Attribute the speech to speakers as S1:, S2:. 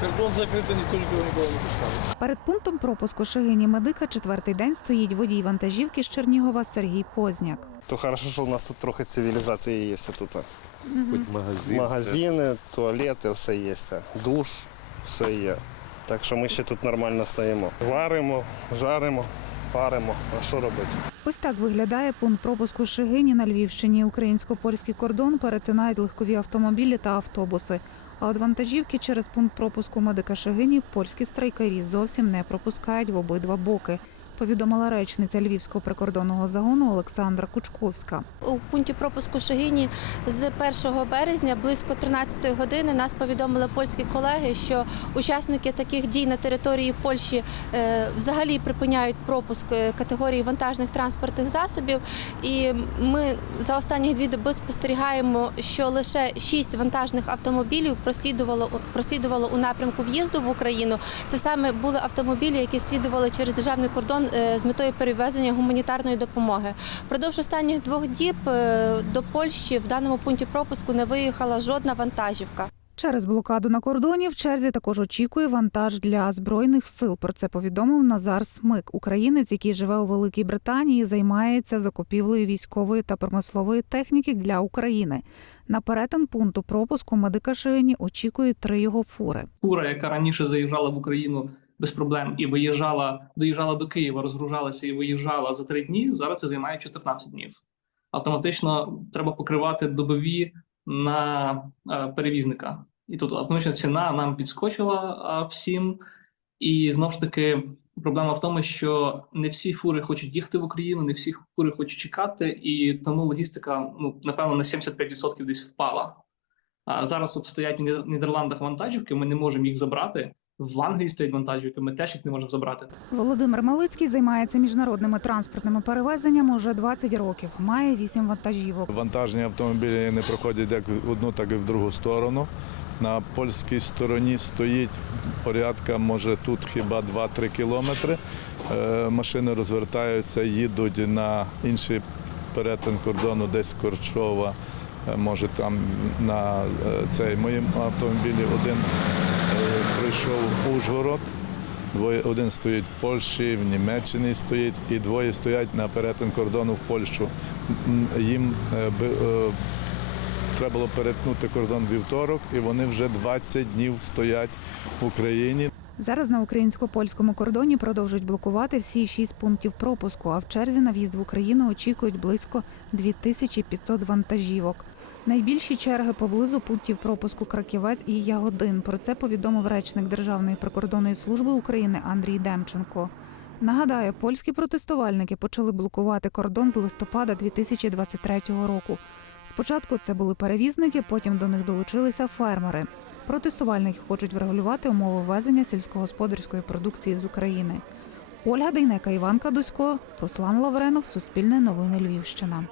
S1: Кордон закритий, ніхто нікого нікого не пускає.
S2: Перед пунктом пропуску Шегині Медика четвертий день стоїть водій вантажівки з Чернігова Сергій Позняк.
S3: То хорошо, що у нас тут трохи цивілізації є тут.
S1: Хоч магазин.
S3: Магазини, туалети, все є. Душ, все є. Так що ми ще тут нормально стоїмо. Варимо, жаримо, паримо. А що робити?
S2: Ось так виглядає пункт пропуску Шегині на Львівщині. Українсько-польський кордон перетинають легкові автомобілі та автобуси. А от вантажівки через пункт пропуску медика Шагині польські страйкарі зовсім не пропускають в обидва боки. Повідомила речниця Львівського прикордонного загону Олександра Кучковська.
S4: У пункті пропуску Шегині з 1 березня близько 13 години нас повідомили польські колеги, що учасники таких дій на території Польщі е, взагалі припиняють пропуск е, категорії вантажних транспортних засобів. І ми за останні дві доби спостерігаємо, що лише шість вантажних автомобілів прослідувало прослідувало у напрямку в'їзду в Україну. Це саме були автомобілі, які слідували через державний кордон з метою перевезення гуманітарної допомоги. Впродовж останніх двох діб е, до Польщі в даному пункті пропуску не виїхала жодна вантажівка.
S2: Через блокаду на кордоні в черзі також очікує вантаж для збройних сил. Про це повідомив Назар Смик, українець, який живе у Великій Британії, займається закупівлею військової та промислової техніки для України. На перетин пункту пропуску медика Шині очікують три його фури.
S5: фура, яка раніше заїжджала в Україну без проблем і виїжджала, доїжджала до Києва, розгружалася і виїжджала за три дні. Зараз це займає 14 днів. Автоматично треба покривати добові на е, перевізника. І тут автоматична ціна нам підскочила всім. І знову ж таки, проблема в тому, що не всі фури хочуть їхати в Україну, не всі фури хочуть чекати, і тому логістика, ну напевно, на 75% десь впала. А зараз от стоять в Нідерландах вантажівки, ми не можемо їх забрати. В Англії стоять вантажівки, ми теж їх не можемо забрати.
S2: Володимир Малицький займається міжнародними транспортними перевезеннями уже 20 років. Має 8 вантажівок.
S6: Вантажні автомобілі не проходять як в одну, так і в другу сторону. На польській стороні стоїть порядка, може тут хіба 2-3 кілометри. Е, Машини розвертаються, їдуть на інший перетин кордону, десь Корчова, е, може там на е, цей моїм автомобілі один пройшов Ужгород. Двоє один стоїть в Польщі, в Німеччині стоїть, і двоє стоять на перетин кордону в Польщу. Їм е, е, треба було перетнути кордон вівторок, і вони вже 20 днів стоять в Україні.
S2: Зараз на українсько-польському кордоні продовжують блокувати всі шість пунктів пропуску. А в черзі на в'їзд в Україну очікують близько 2500 вантажівок. Найбільші черги поблизу пунктів пропуску Краківець і Ягодин. Про це повідомив речник Державної прикордонної служби України Андрій Демченко. Нагадаю, польські протестувальники почали блокувати кордон з листопада 2023 року. Спочатку це були перевізники, потім до них долучилися фермери. Протестувальники хочуть врегулювати умови ввезення сільськогосподарської продукції з України. Ольга Дейнека, Іван Кадусько, Руслан Лавренов, Суспільне новини Львівщина.